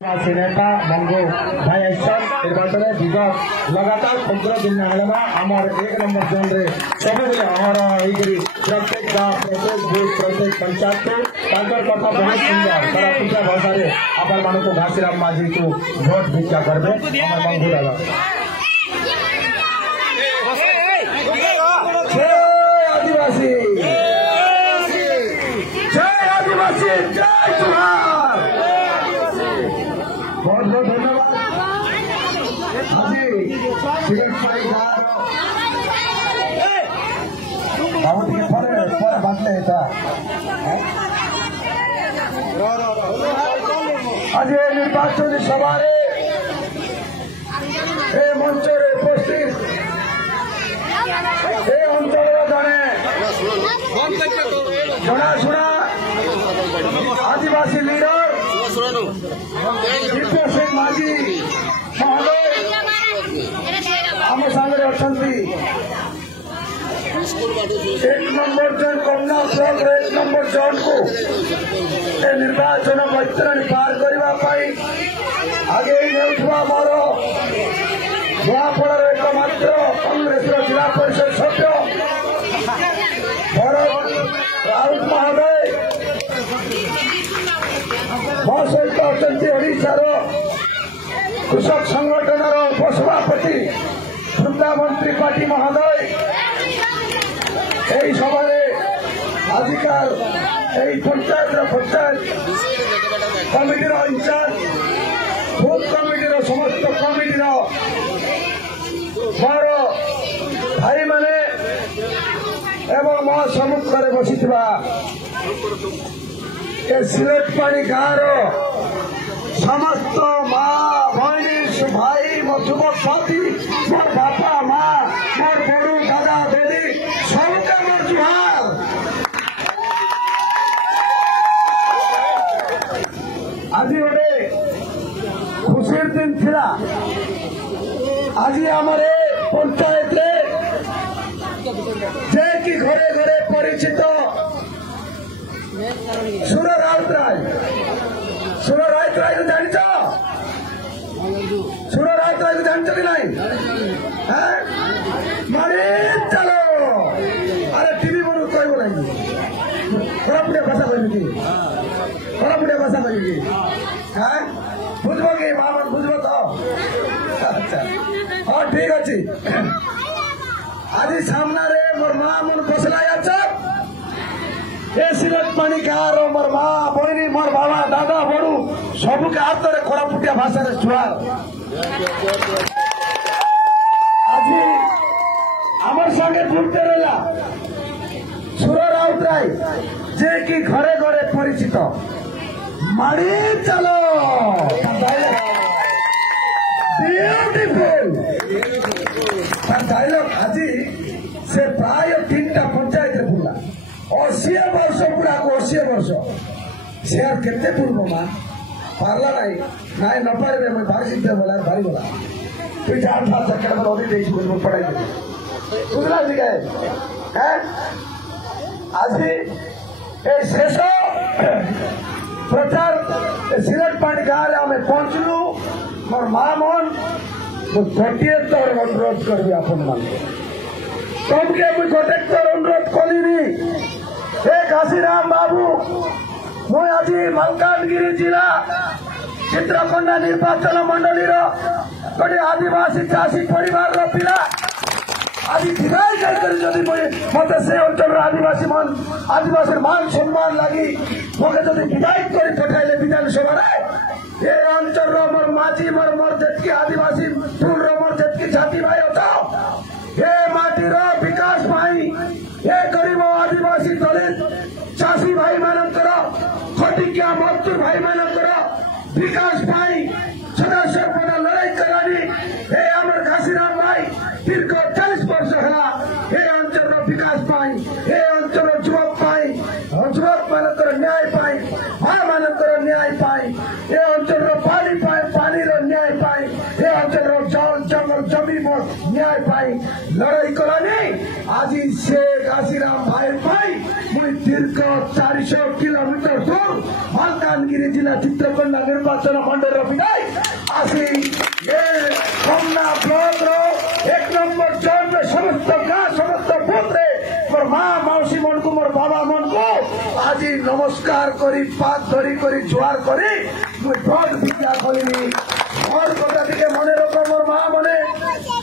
नेता मंगो भाई निर्वाचन विगत लगातार 15 दिन आमर 1 नंबर जोन रे सब आमर प्रत्येक गाँव प्रत्येक बूथ प्रत्येक पंचायत को कथा बहुत सुंदर सारा पूजा भाषा आपण मान को घासीराम माझी को भोट भिक्षा करबे मंगू दादा आदिवासी जय आदिवासी जय जोहार। बहुत बहुत धन्यवाद आज निर्वाचन सभा मंच उपस्थित अंचल जनाशुना आदिवासी लीडर दीपक सिंह माझी महोदय आम सागर अच्छा 1 नंबर जोन कमना ब्लॉक 1 नंबर जोन को निर्वाचन बैतरणी पार करने आगे मोर नुआपड़ एकमात्र कांग्रेस जिला परिषद सभ्य भरत राउत महोदय मो सहित अच्छा ओडार कृषक संगठन उपसभापति वृंदावन त्रिपाठी महोदय यही सभा आजिकाल panchayat committee incharge booth committee समस्त कमिटी मोर भाई माने एवं मो सम्मुख में बसी सिलेटपाणी गाँव समस्त माँ भैनी भाई मो युवक साथी मोर बापा माँ मोर बड़ू दादा दीदी सबके मोर जुहार। आज गोटे खुशी दिन थिला आज आमर पंचायत जे कि घरे घरे परिचित सुर राउतराय जान सुर राउतराय जान कि नहीं मारे चलो अरे टीवी बन कह कोरापुटिया भाषा कह कोरापुटिया भाषा कह बुझब कि बाबा बुझब तो अच्छा हाँ ठीक अच्छे आज सामना मोर माँ मन बसला सिलेटपाणी गाँव मोर माँ बहनी मोर बाबा दादा बड़ू सबू के हाथ में कोरापुटिया भाषा जुहार। आज आमर संगे जुड़ते रहा सुर राउतराय जे कि घरे घरे परिचित माड़ी चलो ब्यूटीफुल डायलॉग आज से प्राय 3टा पंचायत बुला 80 वर्ष बुढ़ा को 80 वर्ष से केते पूर्व माँ पार्ला नहीं नाई न पारे मैं भारी सिद्ध बोला भारी बोला तुझे 8 सेकंड में ओदी देश में पढ़ाई बुझला जी गए हैं आज शेष प्रचार सिलेटपाणी गाँव में पहुंचलु मोर माँ मन गोटे तौर अनुरोध करी आपण मान सबके मुझे गोटे तौर अनुरोध कली घासीराम बाबू मुझे आज मलकानगिरी जिला चित्रकोंडा निर्वाचन मंडली गोटे आदिवासी चाषी परिवार पिला आज विदाय जदि मत से अंचल आदिवासी मान सम्मान लगी मुझे जब विदाय कर पठाइले विधानसभा ये अंचल मोर माझी मोर जितकी आदिवासी टूल मोर जितकी जाति भाई होता ये माटीर विकास ये गरीब आदिवासी दलित चाषी भाई मानकर खटिकिया मजदूर भाई मानकर विकास सदस्य पद लड़ाई करानी हे आमर घासीराम भाई दीर्घ 40 वर्ष है हे अंचल विकास हे अंचल युवक मानकर न्याय भाई मानकर न्याय ये अंचल पानी न्याय ये अंचल जंगल जमी न्याय लड़ाई करानी आज से घासीराम भाई मुझे दीर्घ 400 किलोमीटर दूर मलकानगिरी जिला जिला चित्रकोंडा निर्वाचन मंडल विधाय आसी ये कमना ब्लॉक रो 1 नंबर जोन में समस्त गाँव समस्त बूथ रे मोर माँ मौसी मन को मोर बाबा मन को आज नमस्कार करी पात धरी करी जुआर करी मुझे भोट भिक्षा करी और कथा टिके मने रख मोर माँ मने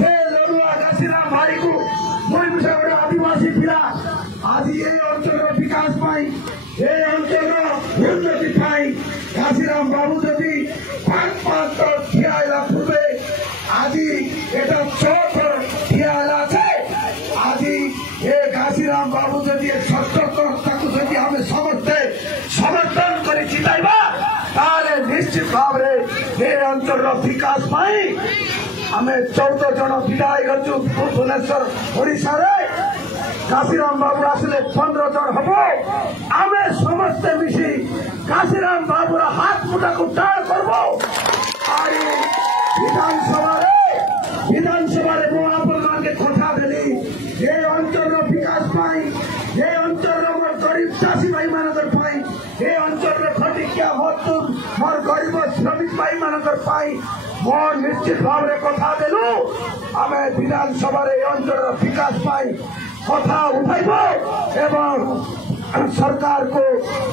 से लड़ुआ काशीराम भाई को मुई विषय गोटे आदिवासी पिला आज ये अंचल विकास पाई ये अंचल उन्नति पाई काशीराम बाबू जदि 5 तो ठियाला पूर्वे आज एटा 6 ठियाला छे आज ये काशीराम बाबू जदि 76 तक जदि हमें समझते समर्थन कर जिताइबा ताले निश्चित भाव रे ये अंचल विकास पाई आमे 14 जन विधायक अच्छु भुवनेश्वर ओडिशा रे काशीराम बाबू आसले 15 जन हम आमे समस्ते मिसी काशीराम बाबूर हाथ मुठा को टाण करबो आरी विधानसभा रे मो आपन मान के कथा देली ये अंचल विकास पाई ये अंचल मोर गरीब चाषी भाई मानकर पाई ये अंचल खटिकिया मजदूर मोर गरीब श्रमिक भाई मानकर पाई मोर निश्चित भाव रे कथा देलु आमे विधानसभा रे अंचल विकास पाई कथा उठाइबो एवं सरकार को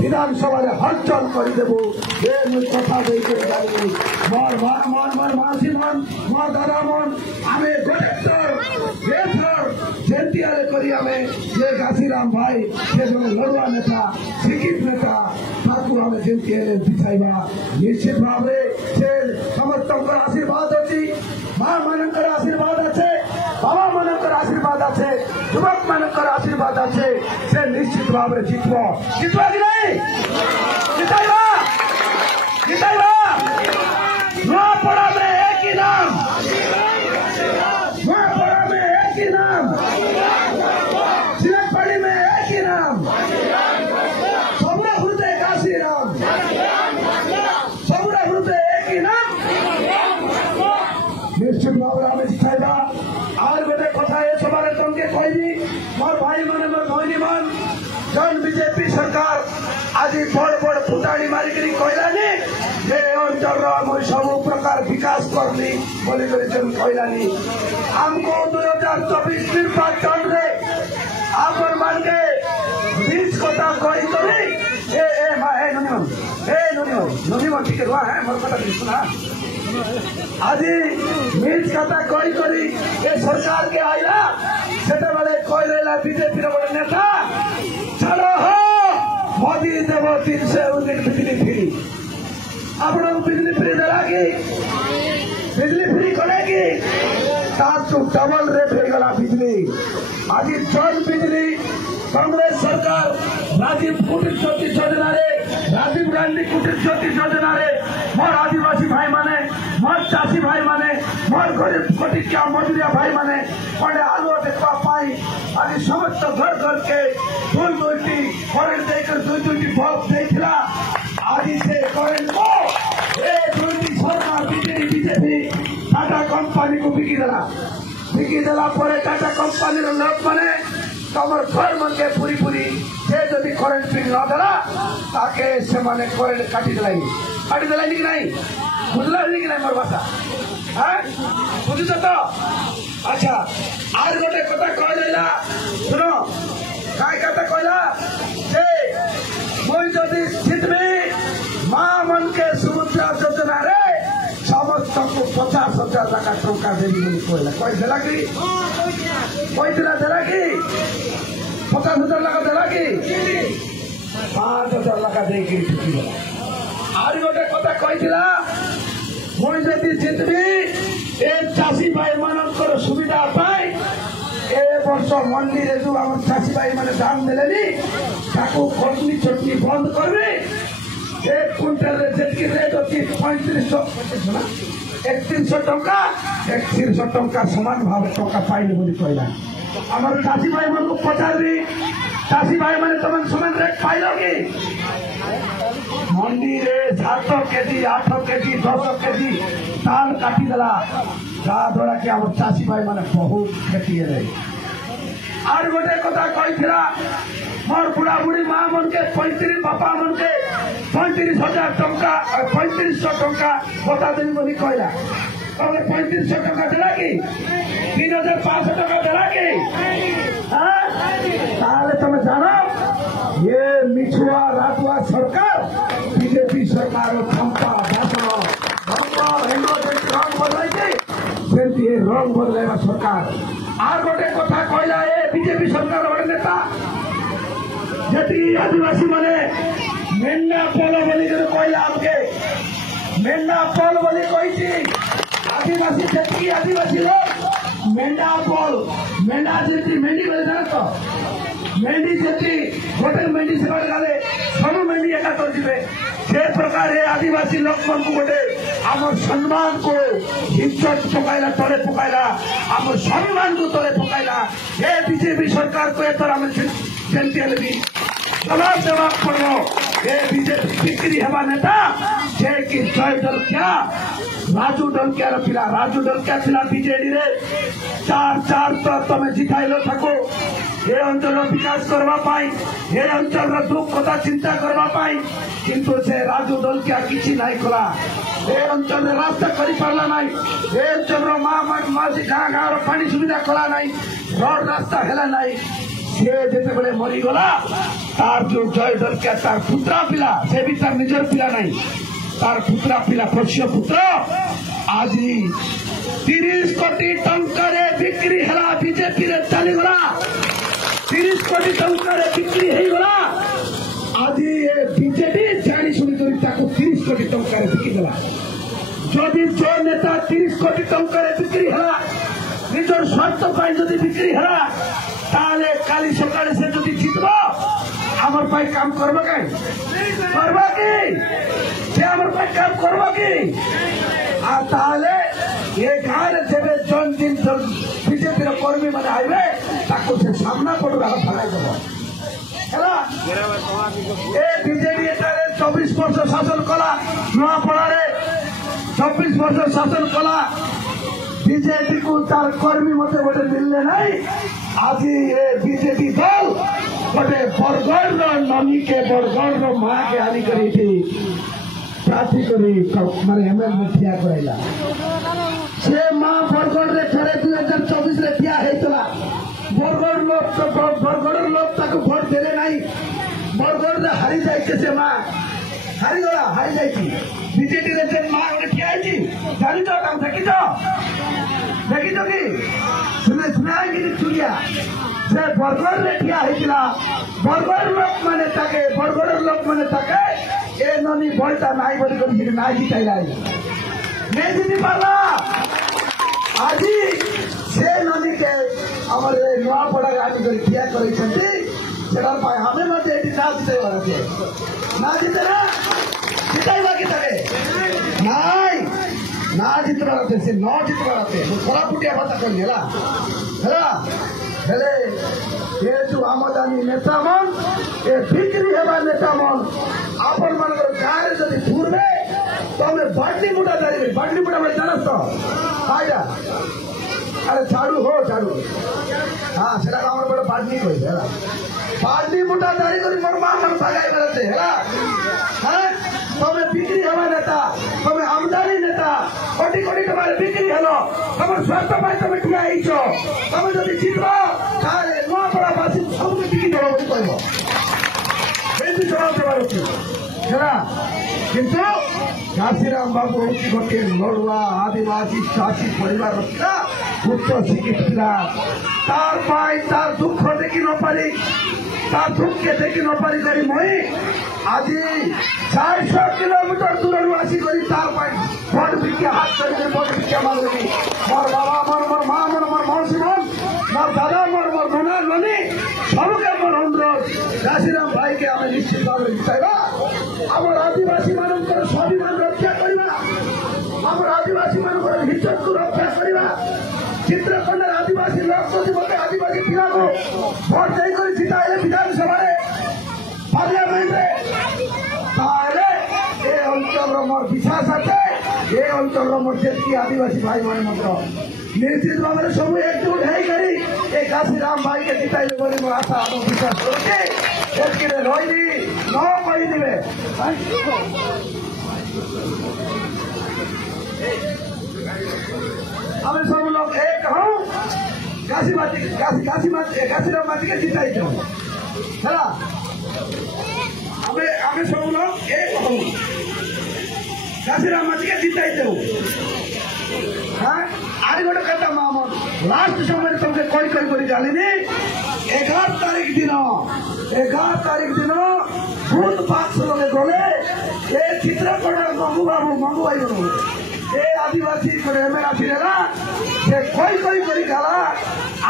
विधानसभा रे हलचल करदेबू ये मुझे कथा देके जाइबी मोर मन मासी मन मोर दादा मन आमे गोटे ये थर जेंतियाले करी आमे ये काशीराम भाई से जो लड़ुआ नेता शिक्षित नेता ताकू आमे जेंतियाले बिछाइबा निश्चित भाव रे से समस्त आशीर्वाद अछि माँ मानकर आशीर्वाद अच्छे बाबा मानकर आशीर्वाद अच्छे युवक मानकर आशीर्वाद अच्छे से निश्चित भाव में जितवा कि नहीं जिताइबा नोआपड़ा में एक ही नाम नोआपड़ा में एक ही नाम सिलकपड़ी में एक ही नाम सबरा हृदय काशीराम सबरा हृदय एक ही नाम निश्चित भाव में जिताइबा और गोटे कथा ये सबारे तुमके कहबी मोर भाई माने मोर भौनी मान जन बीजेपी सरकार आज बड़ बड़ फुटाणी मारिकी कहलानी ये अंचल सब प्रकार विकास करनी बोली जन कहलानी हमको 2024 निर्वाचन रे आपन मान के 20 कथा कही करी नुनिमन ठीक है मोर कथा सुना आज मिर्च खाता कही करी ये सरकार के आईला से कहला बीजेपी गोटे नेता चलो हो मोदी देव 300 यूनिट बिजली फ्री आपन बिजली फ्री देला कि बिजली फ्री करेगी डबल रेट हो गला बिजली आज जन बिजली कांग्रेस सरकार राजीव कुटीर ज्योति योजना राजीव गांधी कुटीर ज्योति योजना मोर आदिवासी भाई माने मोर चाषी भाई माने मोर गरीब खटिकिया मजूरिया भाई माने पड़े आलू देखा पाई आज समस्त घर घर के दुईटी करेंट देकर दुईटी बल्ब देखला आज से करेंट को दुईटी सरकार बीजेपी टाटा कंपनी को बिकी देला पर टाटा कंपनी लोक मैंने तमर घर मन के पूरी पूरी से जब करेंट बिल न देला ताके से माने करेंट काटी देलाई कि नहीं बुझला कि नहीं मोर भाषा बुझुच तो अच्छा आज गोटे कथा कहला सुनो काय कथा कहला जे मुई जदि जितबी माँ मन के सुभद्रा योजना रे समस्त को 50,000 टका टंका देवी कहला कहला कि देला कि 50,000 टका देला कि 5,000 टका देकी छुटी आज गोटे कथा कहला मुई जदि जितबी ए चाषी भाई मानकर सुविधा पाई ए वर्ष मंडी रे जो आम चाषी भाई माने दाम देलेनी ताको खटनी चटनी बंद करबे 1 क्विंटल रे जेतकी रेट अछि 3100 टंका 3100 टंका समान भाव टंका पाइले बोली कहला हमर चाषी भाई मन को पचारी चाषी भाई माने तमन समान रेट पाइलो कि मंडी रे 7 केजी 8 केजी 10 केजी धान काटी देला द्वारा कि आम चाषी भाई माने बहुत खेती रहे और गोटे कथा कहला मोर बुढ़ा बुढ़ी माँ मन के 35 बापा मन के 35,000 टंका 3500 टंका बता देवी बोली कहला तब 3500 टंका देला कि 3,500 टंका देला कि तुम जानो ये मिछुआ रातुआ सरकार बीजेपी सरकार थंपा रंग बदलाई सेमती रंग बदलाइबा सरकार आर गोटे कथा कहला ए बीजेपी सरकार गोटे नेता जी आदिवासी माने मेन्ना पोल बोली कहला आमके मेन्ना पोल बोली कही आदिवासी जी आदिवासी लोग मेंढा पोल मेंढा जी मेंढी बोले जाना तो मेंढी जी गोटे मेंढी से गले सब मेंढी एका कर से प्रकार आदिवासी लोक मन को गोटे आम सम्मान को इज्जत पकाइला तले पकाइला आम सम्मान को तले पकाइला ये बीजेपी सरकार को एथर आम जेमती भी जवाब देवा पड़ो ये बीजेपी बिक्री हेबा नेता जे कि जय डलकिया राजू डलकिया पिला राजू डलकिया पिला बीजेडी रे 4 तो तमें जिताइल थको ये अंचल विकास करने ये अंचल दुख कथा चिंता करने किंतु से राजू डलकिया किसी नहीं कला ये अंचल रास्ता कर पारा ना ये अंचल मासी गाँ गाँव पानी सुविधा कला ना रोड रास्ता है ना सी जिते मरीगला तार जो जय डलकिया तार पुत्रा पिला से भी तार निजर पिला नहीं तार पुत्रा पिला पोष्य पुत्र आज 30 कोटी टंकार बिक्री है बीजेपी चलीगला 30 कोटी टंकार बिक्री होगला आज ये बीजेपी जानी शुणी 30 कोटी टंकार बिकिदेला जदि जो नेता 30 कोटी टंकार बिक्री है निजर स्वार्थ जदि बिक्री है ताले काली सकाळे से जदि जितब आमर पाई काम करबो काई करबो कि से आमर पाई काम करबो कि आ ताले ये गाँव जेबे जन दिन बीजेपी कर्मी मैंने आइबे ताको से सामना पड़वा फलाई देव है बीजेपी 24 वर्ष शासन कला नुआपड़ा 24 वर्ष शासन कला बीजेपी को तार कर्मी मत गोटे मिलने नहीं आज ये बीजेपी दल गोटे बरगढ़ ननी के बरगढ़ माँ के आनी करी थी प्रार्थी करी माने एमएलए ठिया कराइला से माँ बरगढ़ रे थे 2024 रे ठिया हेतला बरगढ़ लोग ताको भोट देले नहीं बरगढ़ रे हारी जाइछे से माँ हारी गला हारी जाइछी बीजेपी रे जे माँ गोटे ठिया हेछि जानि तो काम देखि तो कि सुना कि चुड़िया से बरगढ़ रे ठिया हेतिला बरगढ़ लोक माने ताके ए ननी बलटा नाई बोली करी ना जिताइला नहीं जिति पाला आज से ननी के आमर नुआपड़ा आनी कर ठिया कर हमें मत ना जितेबार अच्छे ना जिते ना जिताइबा कि नाई ना जितबार अच्छे से न जितबार अच्छे खरापुटिया बात करी है ये जो आमदानी नेता मन ये बिक्री हेबा नेता मन आपण मान गाँव जब घूरबे तमें बाटली मुठा दाड़ी बाटली मुठा मैं जानस तो फायदा अरे झाड़ू हो झाड़ू हाँ से बड़े बाटली कही बाटली मुठा दाड़ी कर मोर माँ मन भागाई बेलते है तमें बिक्री हेबा नेता तमें आमदानी नेता कोटी कोटी टका बिक्री हेलो तुम स्वार्थ पाई तुम ठिया तुम जब जितब ताले नुआपड़ावासी सबको बिकी देव बोली कह जवाब देवार अच्छे किंतु काशीराम बाबू हूँ गोटे लड़ुआ आदिवासी चाषी परिवार उच्च शिक्षित पिला तार दुख देखी न पारी तार दुख के देखी न पारी करी मुई आज 400 किलोमीटर दूर आसिक भोट भिक्षा हाथ कर भोट भिक्षा मांगी मोर बाबा मोर माँ मोर मौसी मोर दादा मोर नना ननी सबके मोर अनुरोध काशीराम भाई के आम निश्चित भाव जिताइबा आम आदिवासी मान स्वाभिमान रक्षा करवा आम आदिवासी मान इज्जत को रक्षा करवा चित्रकंड आदिवासी लोक मत आदिवासी पिला को भोट देकर जिताइले विधानसभा पार्लियामेंट अंचल मोर विश्वास है ये अंचल मोर जी आदिवासी भाई मान निश्चित भाव में सब एकजुट है काशीराम भाई के जिताइले बोली आशा विश्वास करके এদিকে রইনি ন কই দিবে আমি सब लोग एक हूँ काशीराम माती के जिताई दो है हमें सब लोग एक हूँ काशीराम माती के जिताई दो हाँ आठ गोटे कथा मामन लास्ट समय तुमके कोई कोई गाली 11 तारीख दिन भूत 500 लोग गले ये चित्रकूट मंगू भाई बनो ये आदिवासी एमएलए आसिला से कोई करी गला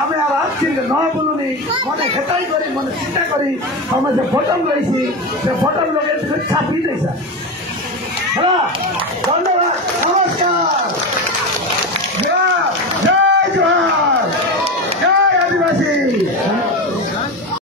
आमे आ रात के न बोलुनी मने हेताई करी मने चिंता करी हम से फोटो लईसी से फोटो लगे छापी देसा हां धन्यवाद नमस्कार जय जय